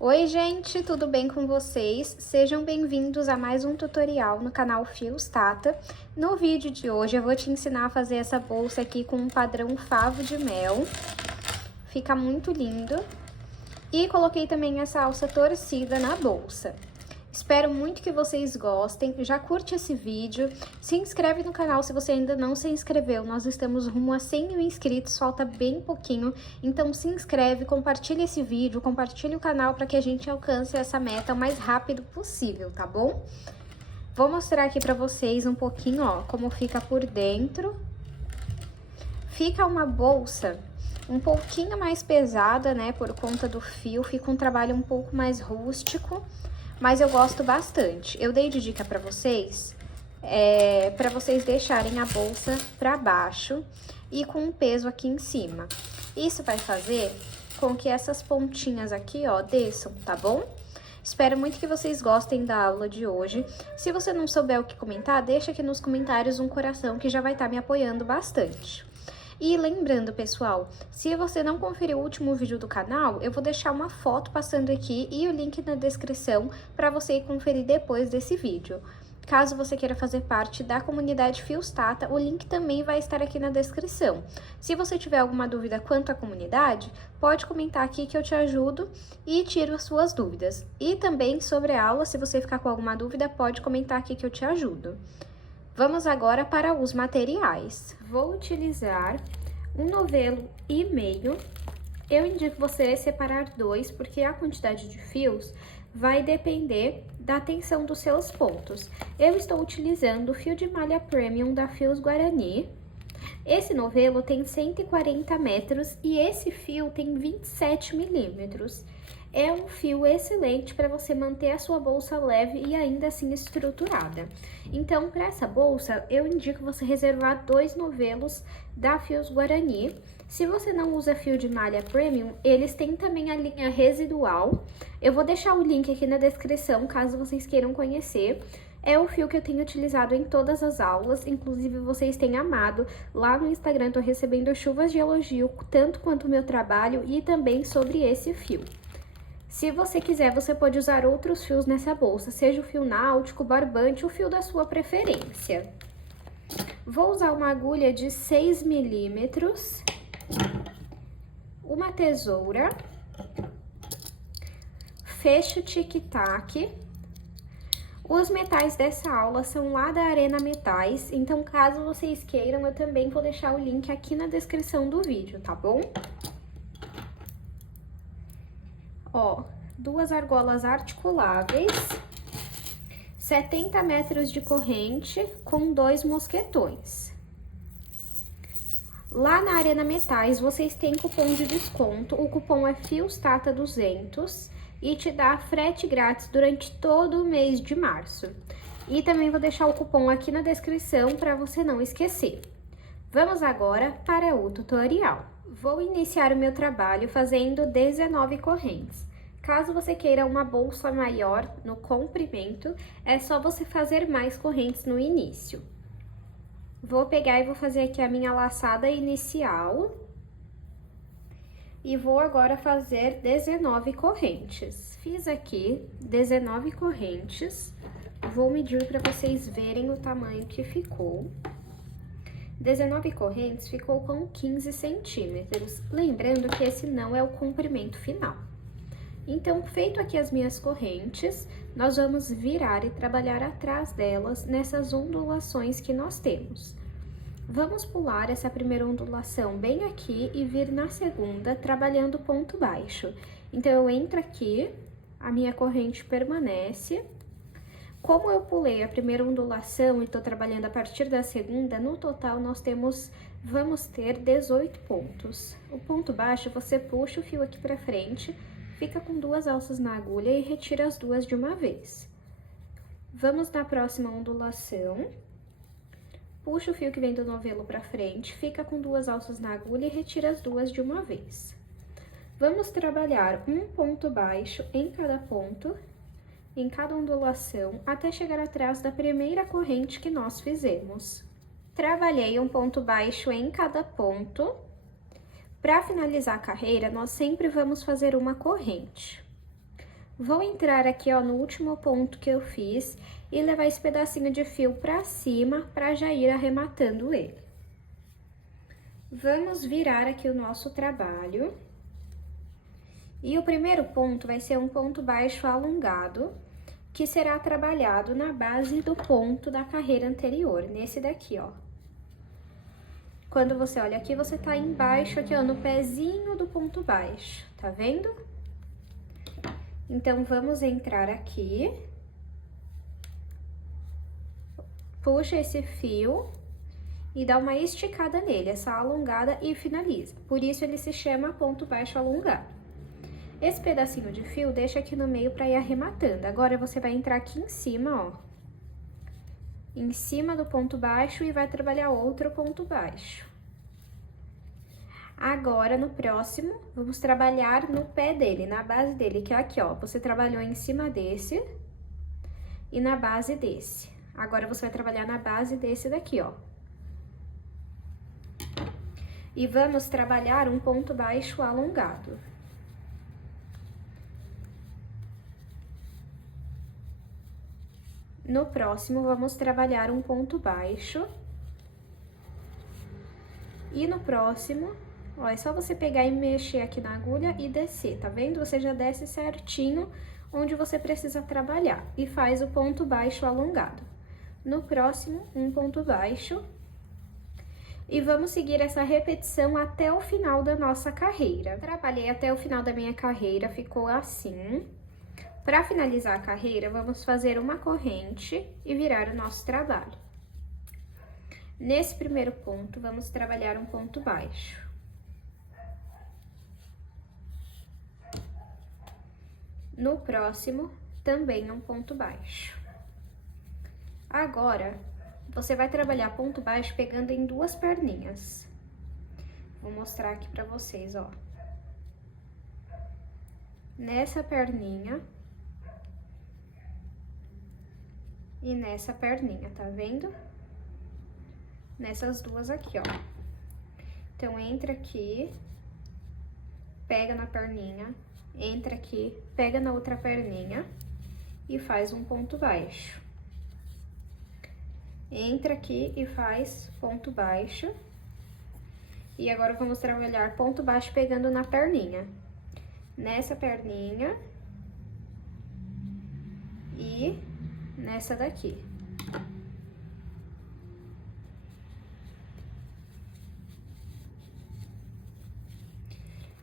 Oi gente, tudo bem com vocês? Sejam bem-vindos a mais um tutorial no canal Fios Tata. No vídeo de hoje eu vou te ensinar a fazer essa bolsa aqui com um padrão favo de mel. Fica muito lindo. E coloquei também essa alça torcida na bolsa. Espero muito que vocês gostem, já curte esse vídeo, se inscreve no canal se você ainda não se inscreveu, nós estamos rumo a 100 mil inscritos, falta bem pouquinho, então se inscreve, compartilha esse vídeo, compartilha o canal para que a gente alcance essa meta o mais rápido possível, tá bom? Vou mostrar aqui para vocês um pouquinho, ó, como fica por dentro. Fica uma bolsa um pouquinho mais pesada, né, por conta do fio, fica um trabalho um pouco mais rústico, mas eu gosto bastante. Eu dei de dica pra vocês, pra vocês deixarem a bolsa pra baixo e com um peso aqui em cima. Isso vai fazer com que essas pontinhas aqui, ó, desçam, tá bom? Espero muito que vocês gostem da aula de hoje. Se você não souber o que comentar, deixa aqui nos comentários um coração que já vai estar me apoiando bastante. E lembrando, pessoal, se você não conferiu o último vídeo do canal, eu vou deixar uma foto passando aqui e o link na descrição para você conferir depois desse vídeo. Caso você queira fazer parte da comunidade Fios Tata, o link também vai estar aqui na descrição. Se você tiver alguma dúvida quanto à comunidade, pode comentar aqui que eu te ajudo e tiro as suas dúvidas. E também sobre a aula, se você ficar com alguma dúvida, pode comentar aqui que eu te ajudo. Vamos agora para os materiais. Vou utilizar um novelo e meio. Eu indico você separar dois, porque a quantidade de fios vai depender da tensão dos seus pontos. Eu estou utilizando o fio de malha premium da Fios Guarani. Esse novelo tem 140 metros e esse fio tem 27 milímetros. É um fio excelente para você manter a sua bolsa leve e ainda assim estruturada. Então, para essa bolsa, eu indico você reservar 2 novelos da Fios Guarani. Se você não usa fio de malha premium, eles têm também a linha residual. Eu vou deixar o link aqui na descrição, caso vocês queiram conhecer. É o fio que eu tenho utilizado em todas as aulas, inclusive vocês têm amado. Lá no Instagram tô recebendo chuvas de elogio, tanto quanto o meu trabalho e também sobre esse fio. Se você quiser, você pode usar outros fios nessa bolsa, seja o fio náutico, barbante, o fio da sua preferência. Vou usar uma agulha de 6 milímetros, uma tesoura, fecho tic-tac. Os metais dessa aula são lá da Arena Metais, então caso vocês queiram, eu também vou deixar o link aqui na descrição do vídeo, tá bom? Ó, 2 argolas articuláveis, 70 metros de corrente com 2 mosquetões. Lá na Arena Metais, vocês têm cupom de desconto, o cupom é FIOSTATA200 e te dá frete grátis durante todo o mês de março. E também vou deixar o cupom aqui na descrição para você não esquecer. Vamos agora para o tutorial. Vou iniciar o meu trabalho fazendo 19 correntes. Caso você queira uma bolsa maior no comprimento, é só você fazer mais correntes no início. Vou pegar e vou fazer aqui a minha laçada inicial. E vou agora fazer 19 correntes. Fiz aqui 19 correntes. Vou medir para vocês verem o tamanho que ficou. 19 correntes ficou com 15 centímetros. Lembrando que esse não é o comprimento final. Então, feito aqui as minhas correntes, nós vamos virar e trabalhar atrás delas nessas ondulações que nós temos. Vamos pular essa primeira ondulação bem aqui e vir na segunda, trabalhando ponto baixo. Então, eu entro aqui, a minha corrente permanece. Como eu pulei a primeira ondulação e tô trabalhando a partir da segunda, no total nós vamos ter 18 pontos. O ponto baixo, você puxa o fio aqui pra frente, fica com 2 alças na agulha e retira as 2 de uma vez. Vamos na próxima ondulação. Puxa o fio que vem do novelo pra frente, fica com 2 alças na agulha e retira as 2 de uma vez. Vamos trabalhar um ponto baixo em cada ponto, em cada ondulação, até chegar atrás da primeira corrente que nós fizemos. Trabalhei um ponto baixo em cada ponto. Para finalizar a carreira, nós sempre vamos fazer uma corrente. Vou entrar aqui, ó, no último ponto que eu fiz e levar esse pedacinho de fio pra cima pra já ir arrematando ele. Vamos virar aqui o nosso trabalho. E o primeiro ponto vai ser um ponto baixo alongado, que será trabalhado na base do ponto da carreira anterior, nesse daqui, ó. Quando você olha aqui, você tá embaixo aqui, ó, no pezinho do ponto baixo, tá vendo? Então, vamos entrar aqui. Puxa esse fio e dá uma esticada nele, essa alongada, e finaliza. Por isso, ele se chama ponto baixo alongado. Esse pedacinho de fio, deixa aqui no meio pra ir arrematando. Agora, você vai entrar aqui em cima, ó. Em cima do ponto baixo e vai trabalhar outro ponto baixo. Agora, no próximo, vamos trabalhar no pé dele, na base dele, que é aqui, ó. Você trabalhou em cima desse e na base desse. Agora, você vai trabalhar na base desse daqui, ó. E vamos trabalhar um ponto baixo alongado. No próximo, vamos trabalhar um ponto baixo. E no próximo, ó, é só você pegar e mexer aqui na agulha e descer, tá vendo? Você já desce certinho onde você precisa trabalhar e faz o ponto baixo alongado. No próximo, um ponto baixo. E vamos seguir essa repetição até o final da nossa carreira. Trabalhei até o final da minha carreira, ficou assim. Para finalizar a carreira, vamos fazer uma corrente e virar o nosso trabalho. Nesse primeiro ponto, vamos trabalhar um ponto baixo. No próximo, também um ponto baixo. Agora, você vai trabalhar ponto baixo pegando em duas perninhas. Vou mostrar aqui pra vocês, ó. Nessa perninha e nessa perninha, tá vendo? Nessas duas aqui, ó. Então, entra aqui, pega na perninha, entra aqui, pega na outra perninha e faz um ponto baixo. Entra aqui e faz ponto baixo. E agora, vamos trabalhar ponto baixo pegando na perninha. Nessa perninha e nessa daqui.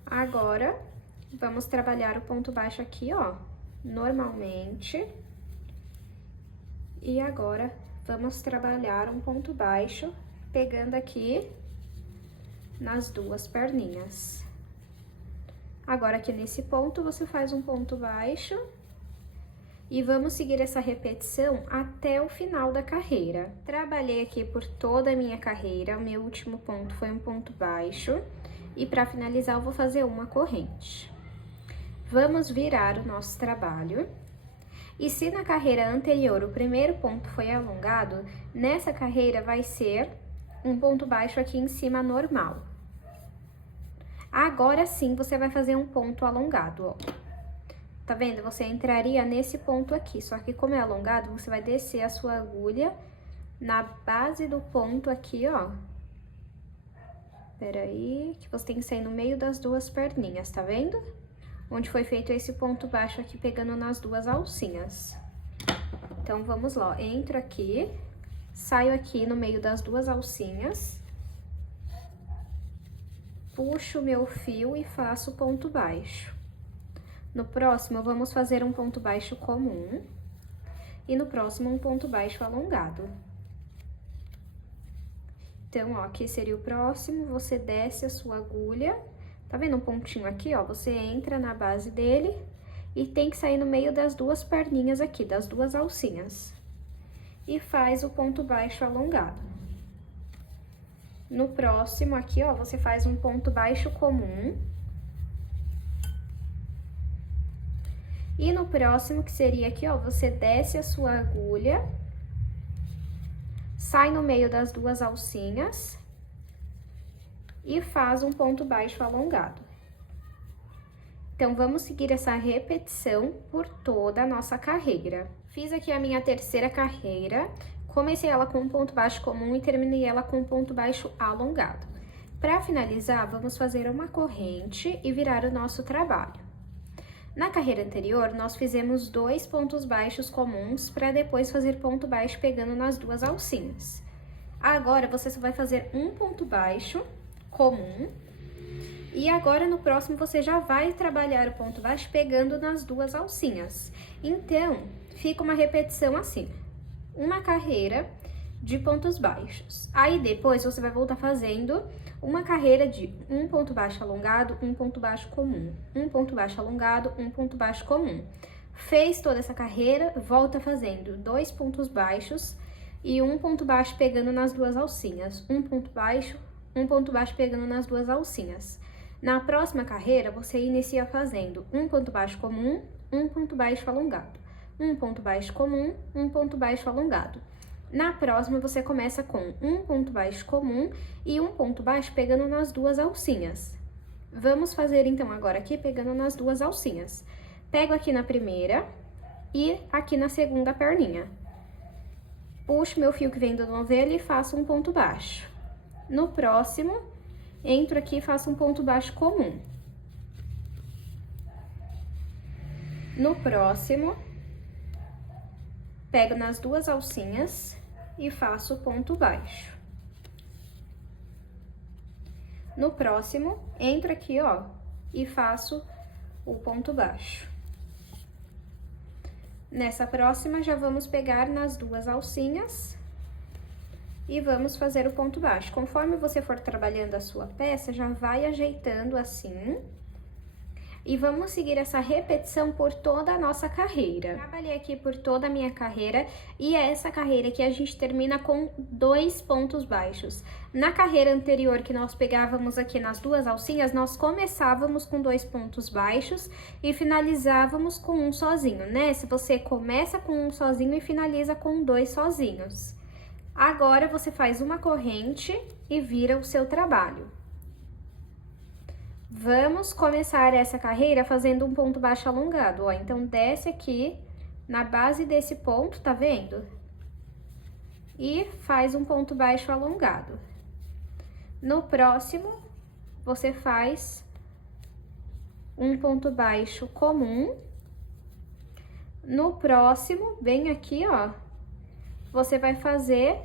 Agora, vamos trabalhar o ponto baixo aqui, ó, normalmente. E agora, vamos trabalhar um ponto baixo, pegando aqui nas duas perninhas. Agora, aqui nesse ponto, você faz um ponto baixo. E vamos seguir essa repetição até o final da carreira. Trabalhei aqui por toda a minha carreira, o meu último ponto foi um ponto baixo. E para finalizar, eu vou fazer uma corrente. Vamos virar o nosso trabalho. E se na carreira anterior o primeiro ponto foi alongado, nessa carreira vai ser um ponto baixo aqui em cima normal. Agora sim, você vai fazer um ponto alongado, ó. Tá vendo? Você entraria nesse ponto aqui, só que como é alongado, você vai descer a sua agulha na base do ponto aqui, ó. Peraí, que você tem que sair no meio das duas perninhas, tá vendo? Onde foi feito esse ponto baixo aqui, pegando nas duas alcinhas. Então, vamos lá, ó. Entro aqui, saio aqui no meio das duas alcinhas, puxo o meu fio e faço ponto baixo. No próximo, vamos fazer um ponto baixo comum e no próximo um ponto baixo alongado. Então, ó, aqui seria o próximo, você desce a sua agulha, tá vendo um pontinho aqui, ó? Você entra na base dele e tem que sair no meio das duas perninhas aqui, das duas alcinhas. E faz o ponto baixo alongado. No próximo aqui, ó, você faz um ponto baixo comum. E no próximo, que seria aqui, ó, você desce a sua agulha, sai no meio das duas alcinhas e faz um ponto baixo alongado. Então, vamos seguir essa repetição por toda a nossa carreira. Fiz aqui a minha terceira carreira, comecei ela com um ponto baixo comum e terminei ela com um ponto baixo alongado. Para finalizar, vamos fazer uma corrente e virar o nosso trabalho. Na carreira anterior, nós fizemos 2 pontos baixos comuns para depois fazer ponto baixo pegando nas 2 alcinhas. Agora, você só vai fazer um ponto baixo comum. E agora, no próximo, você já vai trabalhar o ponto baixo pegando nas 2 alcinhas. Então, fica uma repetição assim. Uma carreira de pontos baixos. Aí, depois, você vai voltar fazendo uma carreira de um ponto baixo alongado, um ponto baixo comum. Um ponto baixo alongado, um ponto baixo comum. Fez toda essa carreira, volta fazendo 2 pontos baixos e um ponto baixo pegando nas 2 alcinhas. Um ponto baixo pegando nas 2 alcinhas. Na próxima carreira, você inicia fazendo um ponto baixo comum, um ponto baixo alongado. Um ponto baixo comum, um ponto baixo alongado. Na próxima, você começa com um ponto baixo comum e um ponto baixo pegando nas 2 alcinhas. Vamos fazer, então, agora aqui pegando nas 2 alcinhas. Pego aqui na primeira e aqui na segunda perninha. Puxo meu fio que vem do novelo e faço um ponto baixo. No próximo, entro aqui e faço um ponto baixo comum. No próximo, pego nas 2 alcinhas e faço ponto baixo. No próximo, entro aqui, ó, e faço o ponto baixo. Nessa próxima, já vamos pegar nas 2 alcinhas e vamos fazer o ponto baixo. Conforme você for trabalhando a sua peça, já vai ajeitando assim. E vamos seguir essa repetição por toda a nossa carreira. Trabalhei aqui por toda a minha carreira e é essa carreira que a gente termina com 2 pontos baixos. Na carreira anterior que nós pegávamos aqui nas 2 alcinhas, nós começávamos com 2 pontos baixos e finalizávamos com um sozinho, né? Se você começa com um sozinho e finaliza com 2 sozinhos. Agora, você faz uma corrente e vira o seu trabalho. Vamos começar essa carreira fazendo um ponto baixo alongado, ó. Então, desce aqui na base desse ponto, tá vendo? E faz um ponto baixo alongado. No próximo, você faz um ponto baixo comum. No próximo, bem aqui, ó, você vai fazer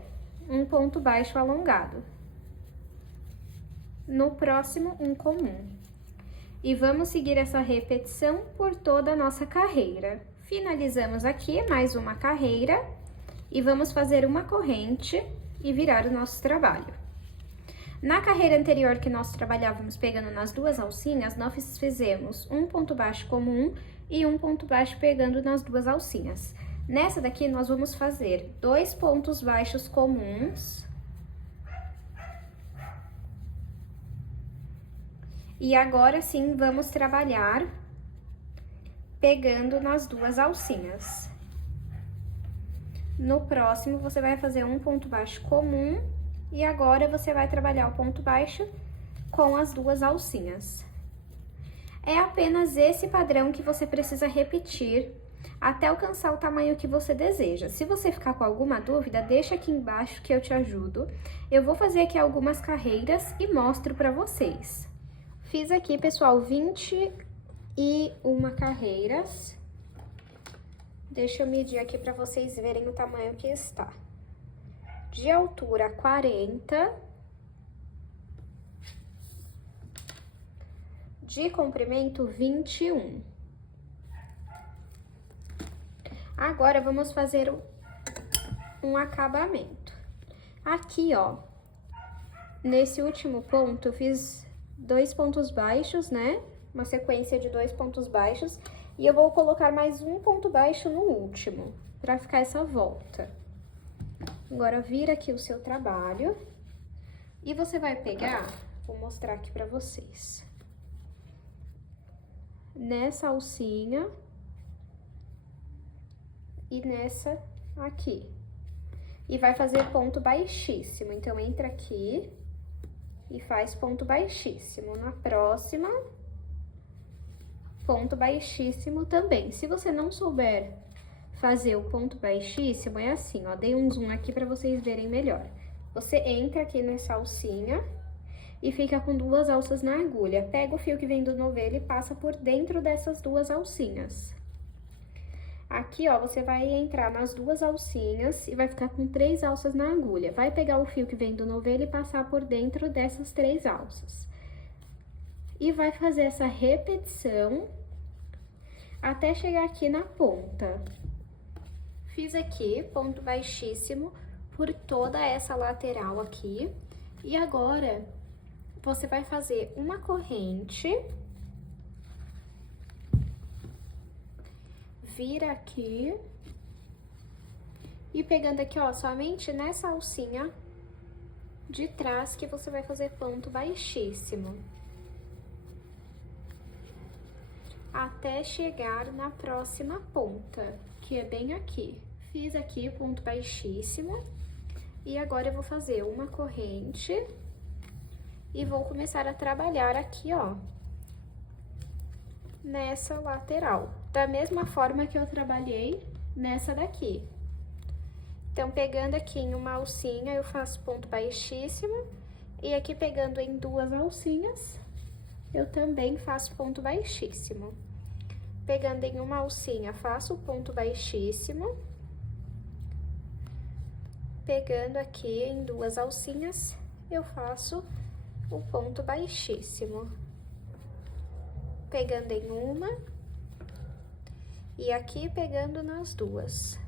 um ponto baixo alongado. No próximo, um comum. E vamos seguir essa repetição por toda a nossa carreira. Finalizamos aqui mais uma carreira e vamos fazer uma corrente e virar o nosso trabalho. Na carreira anterior que nós trabalhávamos pegando nas 2 alcinhas, nós fizemos um ponto baixo comum e um ponto baixo pegando nas 2 alcinhas. Nessa daqui, nós vamos fazer 2 pontos baixos comuns. E agora sim, vamos trabalhar pegando nas 2 alcinhas. No próximo, você vai fazer um ponto baixo comum e agora você vai trabalhar o ponto baixo com as 2 alcinhas. É apenas esse padrão que você precisa repetir até alcançar o tamanho que você deseja. Se você ficar com alguma dúvida, deixa aqui embaixo que eu te ajudo. Eu vou fazer aqui algumas carreiras e mostro pra vocês. Fiz aqui, pessoal, 21 carreiras. Deixa eu medir aqui pra vocês verem o tamanho que está. De altura, 40. De comprimento, 21. Agora, vamos fazer um acabamento. Aqui, ó, nesse último ponto, eu fiz 2 pontos baixos, né? Uma sequência de 2 pontos baixos. E eu vou colocar mais um ponto baixo no último, pra ficar essa volta. Agora, vira aqui o seu trabalho. E você vai pegar, vou mostrar aqui pra vocês. Nessa alcinha e nessa aqui. E vai fazer ponto baixíssimo. Então, entra aqui e faz ponto baixíssimo. Na próxima, ponto baixíssimo também. Se você não souber fazer o ponto baixíssimo, é assim, ó, dei um zoom aqui pra vocês verem melhor. Você entra aqui nessa alcinha e fica com 2 alças na agulha. Pega o fio que vem do novelo e passa por dentro dessas 2 alcinhas. Aqui, ó, você vai entrar nas 2 alcinhas e vai ficar com 3 alças na agulha. Vai pegar o fio que vem do novelo e passar por dentro dessas 3 alças. E vai fazer essa repetição até chegar aqui na ponta. Fiz aqui ponto baixíssimo por toda essa lateral aqui. E agora, você vai fazer uma corrente, vira aqui e pegando aqui, ó, somente nessa alcinha de trás que você vai fazer ponto baixíssimo. Até chegar na próxima ponta, que é bem aqui. Fiz aqui ponto baixíssimo e agora eu vou fazer uma corrente e vou começar a trabalhar aqui, ó, nessa lateral, da mesma forma que eu trabalhei nessa daqui. Então, pegando aqui em uma alcinha, eu faço ponto baixíssimo, e aqui pegando em 2 alcinhas, eu também faço ponto baixíssimo. Pegando em uma alcinha, faço ponto baixíssimo. Pegando aqui em 2 alcinhas, eu faço o ponto baixíssimo. Pegando em uma, e aqui pegando nas 2.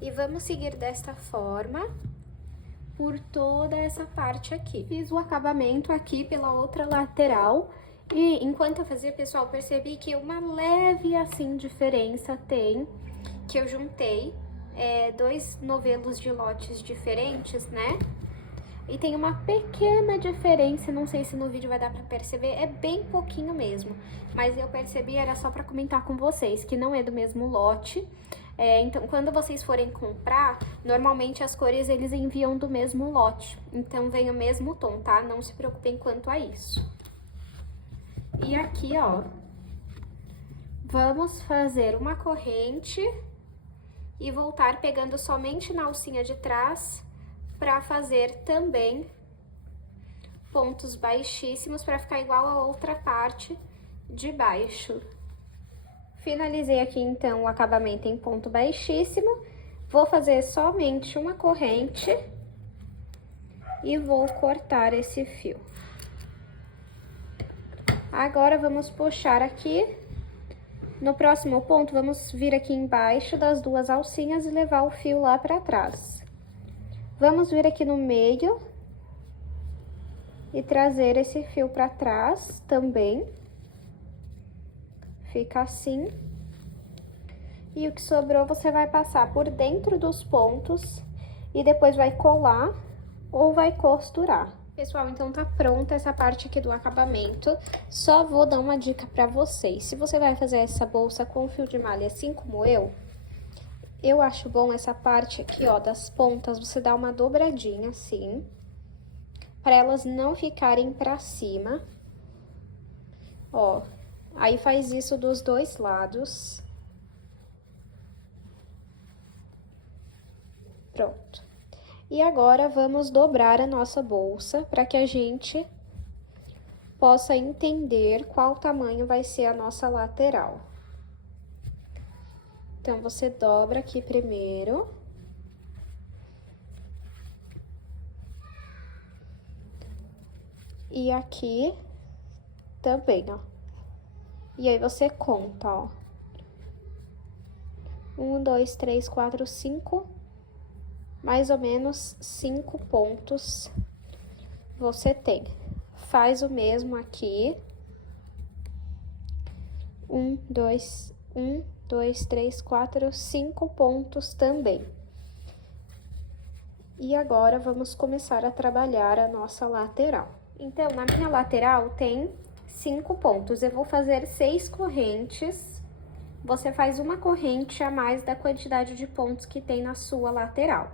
E vamos seguir desta forma por toda essa parte aqui. Fiz o acabamento aqui pela outra lateral, e enquanto eu fazia, pessoal, percebi que uma leve, assim, diferença tem, que eu juntei 2 novelos de lotes diferentes, né? E tem uma pequena diferença, não sei se no vídeo vai dar pra perceber, é bem pouquinho mesmo. Mas eu percebi, era só pra comentar com vocês, que não é do mesmo lote. Então, quando vocês forem comprar, normalmente as cores eles enviam do mesmo lote. Então, vem o mesmo tom, tá? Não se preocupem quanto a isso. E aqui, ó, vamos fazer uma corrente e voltar pegando somente na alcinha de trás para fazer também pontos baixíssimos para ficar igual a outra parte de baixo. Finalizei aqui então o acabamento em ponto baixíssimo, vou fazer somente uma corrente e vou cortar esse fio. Agora vamos puxar aqui, no próximo ponto vamos vir aqui embaixo das 2 alcinhas e levar o fio lá para trás. Vamos vir aqui no meio e trazer esse fio para trás também. Fica assim. E o que sobrou você vai passar por dentro dos pontos e depois vai colar ou vai costurar. Pessoal, então tá pronta essa parte aqui do acabamento. Só vou dar uma dica pra vocês. Se você vai fazer essa bolsa com fio de malha assim como eu acho bom essa parte aqui, ó, das pontas, você dá uma dobradinha assim, para elas não ficarem pra cima. Ó, aí faz isso dos 2 lados. Pronto. E agora, vamos dobrar a nossa bolsa para que a gente possa entender qual tamanho vai ser a nossa lateral. Então, você dobra aqui primeiro. E aqui também, ó. E aí, você conta, ó. 1, 2, 3, 4, 5... mais ou menos 5 pontos você tem. Faz o mesmo aqui. 1, 2, 3, 4, 5 pontos também. E agora, vamos começar a trabalhar a nossa lateral. Então, na minha lateral tem 5 pontos. Eu vou fazer 6 correntes. Você faz uma corrente a mais da quantidade de pontos que tem na sua lateral.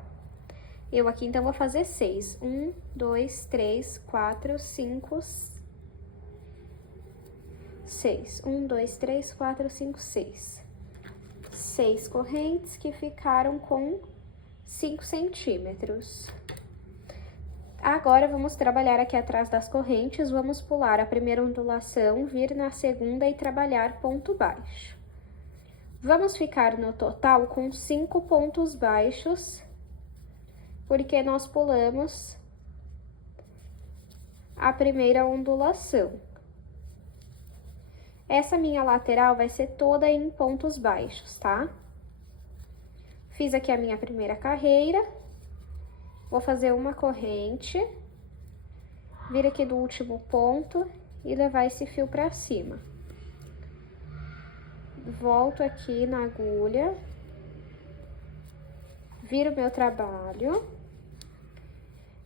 Eu aqui, então, vou fazer 6. 1, 2, 3, 4, 5, 6. 1, 2, 3, 4, 5, 6. 6 correntes que ficaram com 5 centímetros. Agora, vamos trabalhar aqui atrás das correntes, vamos pular a primeira ondulação, vir na segunda e trabalhar ponto baixo. Vamos ficar no total com 5 pontos baixos, porque nós pulamos a primeira ondulação. Essa minha lateral vai ser toda em pontos baixos, tá? Fiz aqui a minha primeira carreira. Vou fazer uma corrente, vir aqui do último ponto e levar esse fio pra cima. Volto aqui na agulha, viro meu trabalho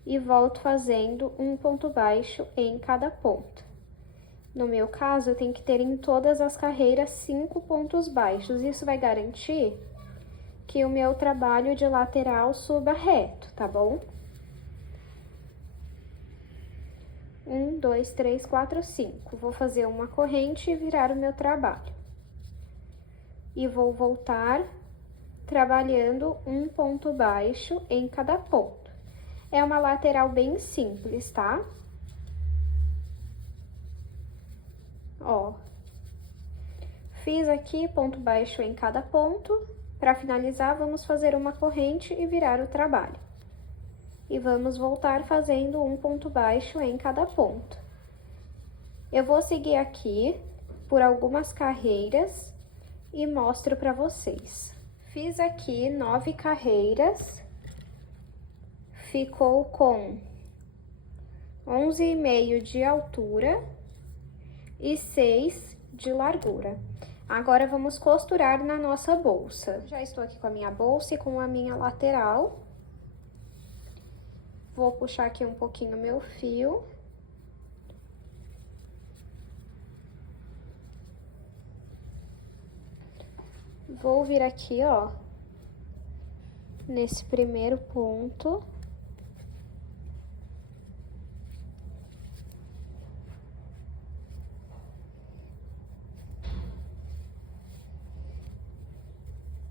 e volto fazendo um ponto baixo em cada ponto. No meu caso, eu tenho que ter em todas as carreiras 5 pontos baixos. Isso vai garantir que o meu trabalho de lateral suba reto, tá bom? 1, 2, 3, 4, 5. Vou fazer uma corrente e virar o meu trabalho. E vou voltar trabalhando um ponto baixo em cada ponto. É uma lateral bem simples, tá? Ó. Fiz aqui ponto baixo em cada ponto. Para finalizar, vamos fazer uma corrente e virar o trabalho. E vamos voltar fazendo um ponto baixo em cada ponto. Eu vou seguir aqui por algumas carreiras e mostro para vocês. Fiz aqui 9 carreiras, ficou com 11,5 de altura e 6 de largura. Agora, vamos costurar na nossa bolsa. Já estou aqui com a minha bolsa e com a minha lateral. Vou puxar aqui um pouquinho meu fio. Vou vir aqui, ó, nesse primeiro ponto.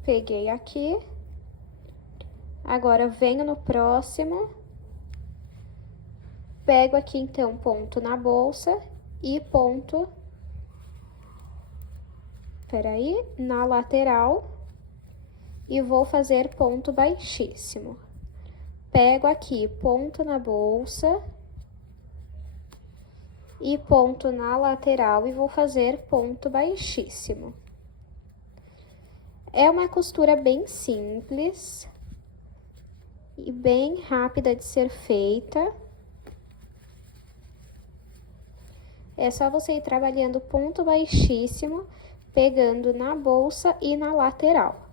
Peguei aqui. Agora, venho no próximo. Pego aqui, então, ponto na bolsa e ponto, peraí, na lateral. E vou fazer ponto baixíssimo. Pego aqui, ponto na bolsa e ponto na lateral e vou fazer ponto baixíssimo. É uma costura bem simples e bem rápida de ser feita. É só você ir trabalhando ponto baixíssimo, pegando na bolsa e na lateral.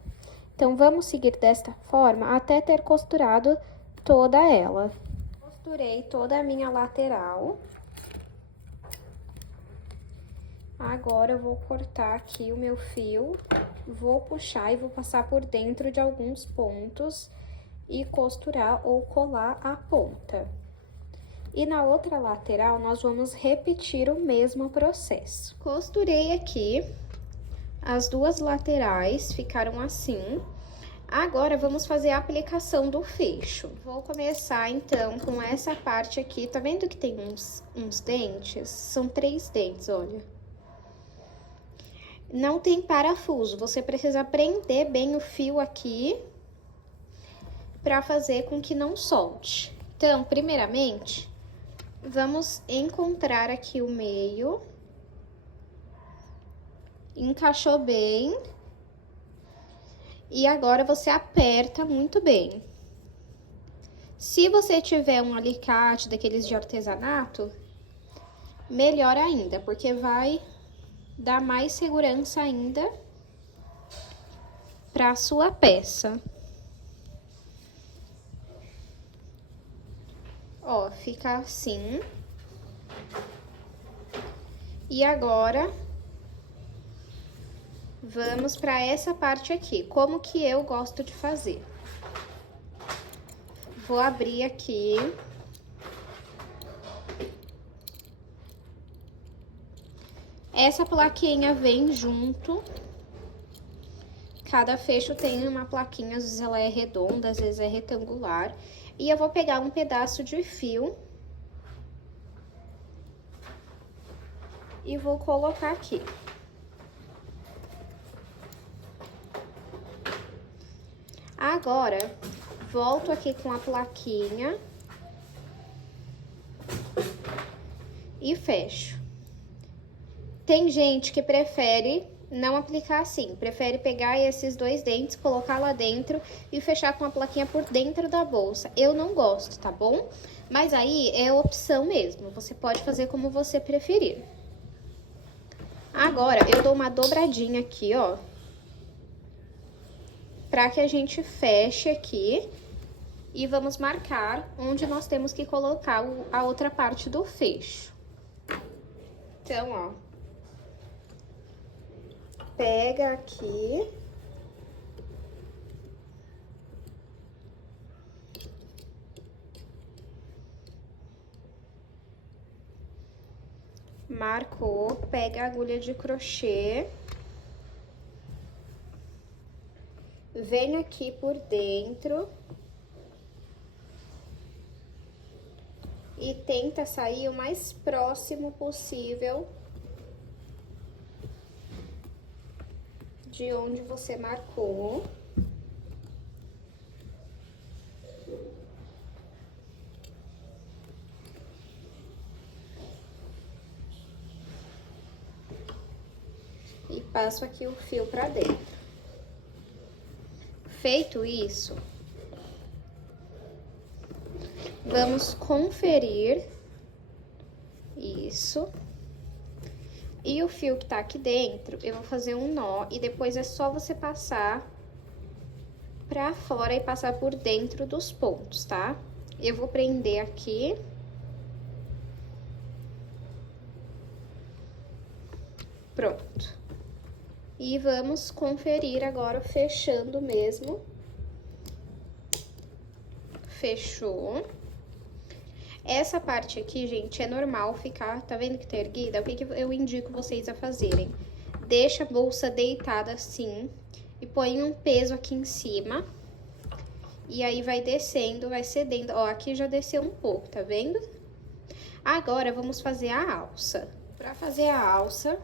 Então, vamos seguir desta forma até ter costurado toda ela. Costurei toda a minha lateral. Agora, eu vou cortar aqui o meu fio, vou puxar e vou passar por dentro de alguns pontos e costurar ou colar a ponta. E na outra lateral, nós vamos repetir o mesmo processo. Costurei aqui, as duas laterais ficaram assim. Agora, vamos fazer a aplicação do fecho. Vou começar, então, com essa parte aqui. Tá vendo que tem uns dentes? São 3 dentes, olha. Não tem parafuso, você precisa prender bem o fio aqui para fazer com que não solte. Então, primeiramente, vamos encontrar aqui o meio. Encaixou bem. E agora, você aperta muito bem. Se você tiver um alicate daqueles de artesanato, melhor ainda, porque vai dar mais segurança ainda para a sua peça. Ó, fica assim. E agora, vamos para essa parte aqui. Como que eu gosto de fazer? Vou abrir aqui. Essa plaquinha vem junto. Cada fecho tem uma plaquinha, às vezes ela é redonda, às vezes é retangular. E eu vou pegar um pedaço de fio e vou colocar aqui. Agora, volto aqui com a plaquinha e fecho. Tem gente que prefere não aplicar assim, prefere pegar esses dois dentes, colocar lá dentro e fechar com a plaquinha por dentro da bolsa. Eu não gosto, tá bom? Mas aí é opção mesmo, você pode fazer como você preferir. Agora, eu dou uma dobradinha aqui, ó, pra que a gente feche aqui e vamos marcar onde nós temos que colocar a outra parte do fecho. Então, ó, pega aqui. Marcou, pega a agulha de crochê. Vem aqui por dentro. E tenta sair o mais próximo possível de onde você marcou. E passo aqui o fio pra dentro. Feito isso, vamos conferir isso. E o fio que tá aqui dentro, eu vou fazer um nó e depois é só você passar pra fora e passar por dentro dos pontos, tá? Eu vou prender aqui. Pronto. E vamos conferir agora fechando mesmo. Fechou. Essa parte aqui, gente, é normal ficar, tá vendo que tá erguida? O que que eu indico vocês a fazerem? Deixa a bolsa deitada assim e põe um peso aqui em cima. E aí vai descendo, vai cedendo. Ó, aqui já desceu um pouco, tá vendo? Agora, vamos fazer a alça. Pra fazer a alça,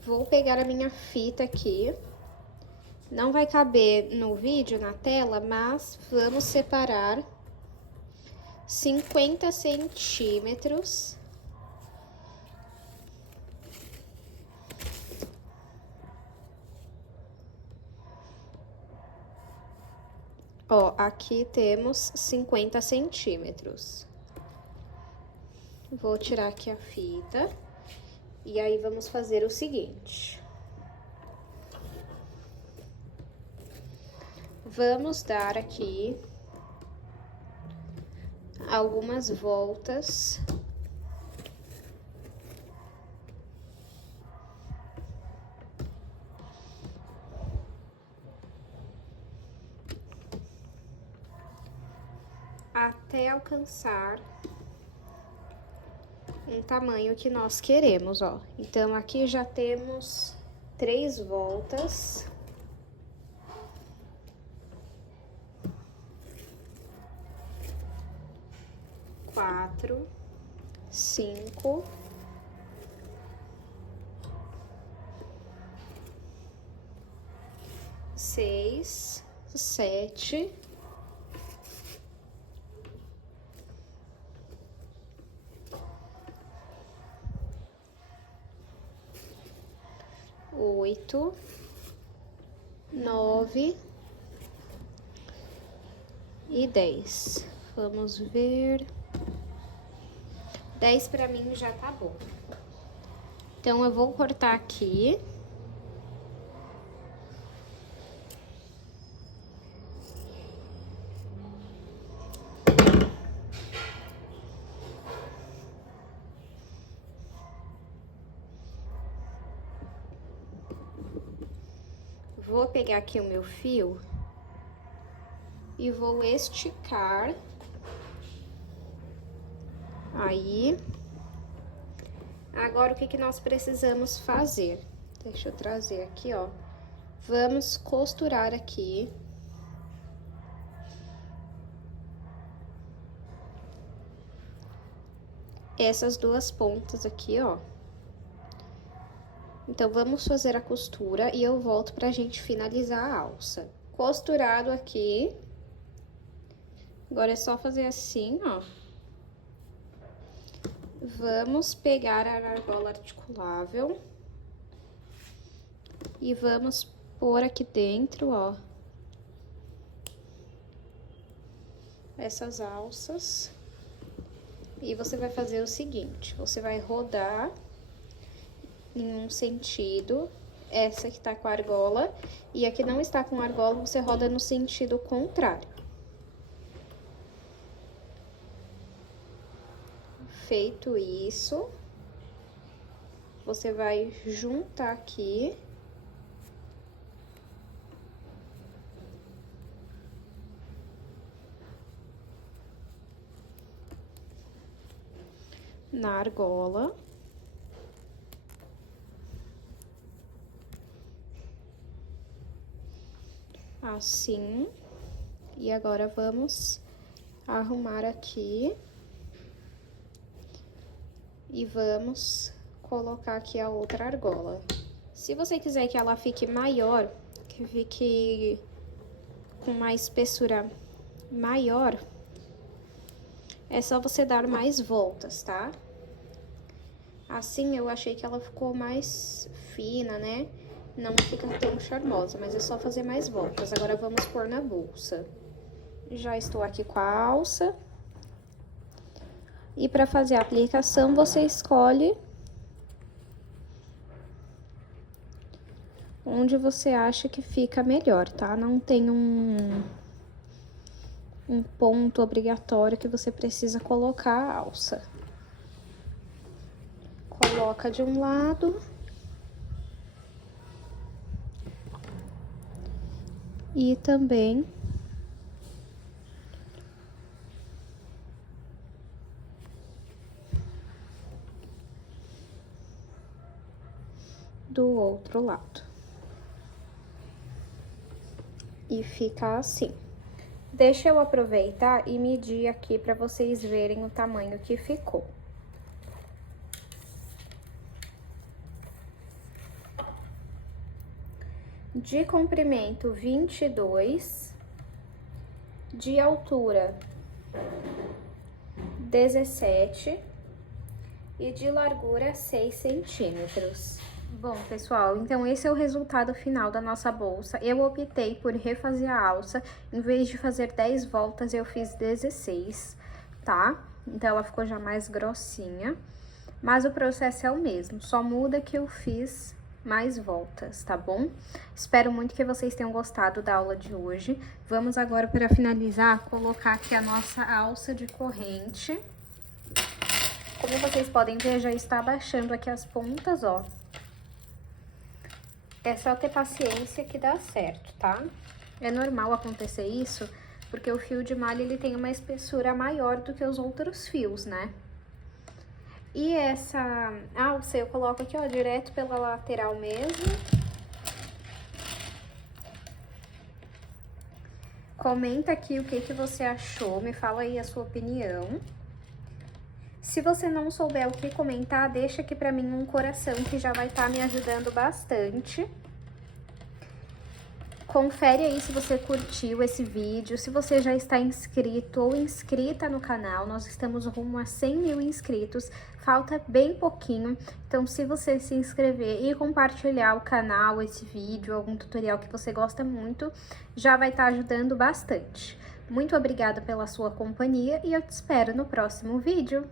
vou pegar a minha fita aqui. Não vai caber no vídeo, na tela, mas vamos separar 50 centímetros. Ó, aqui temos 50 centímetros. Vou tirar aqui a fita. E aí, vamos fazer o seguinte. Vamos dar aqui algumas voltas. Até alcançar um tamanho que nós queremos, ó. Então, aqui já temos 3 voltas. Quatro, 5, 6, 7, 8, 9 e 10. Vamos ver. 10 pra mim já tá bom. Então, eu vou cortar aqui. Vou pegar aqui o meu fio e vou esticar. Aí, Agora, o que que nós precisamos fazer? Deixa eu trazer aqui, ó. Vamos costurar aqui. Essas duas pontas aqui, ó. Então, vamos fazer a costura e eu volto pra gente finalizar a alça. Costurado aqui. Agora é só fazer assim, ó. Vamos pegar a argola articulável. E vamos pôr aqui dentro, ó. Essas alças. E você vai fazer o seguinte, você vai rodar em um sentido, essa que tá com a argola, e a que não está com a argola, você roda no sentido contrário. Feito isso, você vai juntar aqui. Na argola. Assim. E agora vamos arrumar aqui. E vamos colocar aqui a outra argola. Se você quiser que ela fique maior, que fique com uma espessura maior, é só você dar mais voltas, tá? Assim, eu achei que ela ficou mais fina, né? Não fica tão charmosa, mas é só fazer mais voltas. Agora, vamos pôr na bolsa. Já estou aqui com a alça. E para fazer a aplicação, você escolhe onde você acha que fica melhor, tá? Não tem um ponto obrigatório que você precisa colocar a alça. Coloca de um lado. E também do outro lado. E fica assim. Deixa eu aproveitar e medir aqui para vocês verem o tamanho que ficou. De comprimento, 22, de altura, 17 e de largura, 6 centímetros. Bom, pessoal, então esse é o resultado final da nossa bolsa. Eu optei por refazer a alça, em vez de fazer 10 voltas, eu fiz 16, tá? Então, ela ficou já mais grossinha, mas o processo é o mesmo, só muda que eu fiz mais voltas, tá bom? Espero muito que vocês tenham gostado da aula de hoje. Vamos agora, para finalizar, colocar aqui a nossa alça de corrente. Como vocês podem ver, já está abaixando aqui as pontas, ó. É só ter paciência que dá certo, tá? É normal acontecer isso, porque o fio de malha, ele tem uma espessura maior do que os outros fios, né? E essa alça eu coloco aqui, ó, direto pela lateral mesmo. Comenta aqui o que você achou, me fala aí a sua opinião. Se você não souber o que comentar, deixa aqui pra mim um coração, que já vai estar me ajudando bastante. Confere aí se você curtiu esse vídeo, se você já está inscrito ou inscrita no canal. Nós estamos rumo a 100 mil inscritos, falta bem pouquinho. Então, se você se inscrever e compartilhar o canal, esse vídeo, algum tutorial que você gosta muito, já vai estar ajudando bastante. Muito obrigada pela sua companhia e eu te espero no próximo vídeo.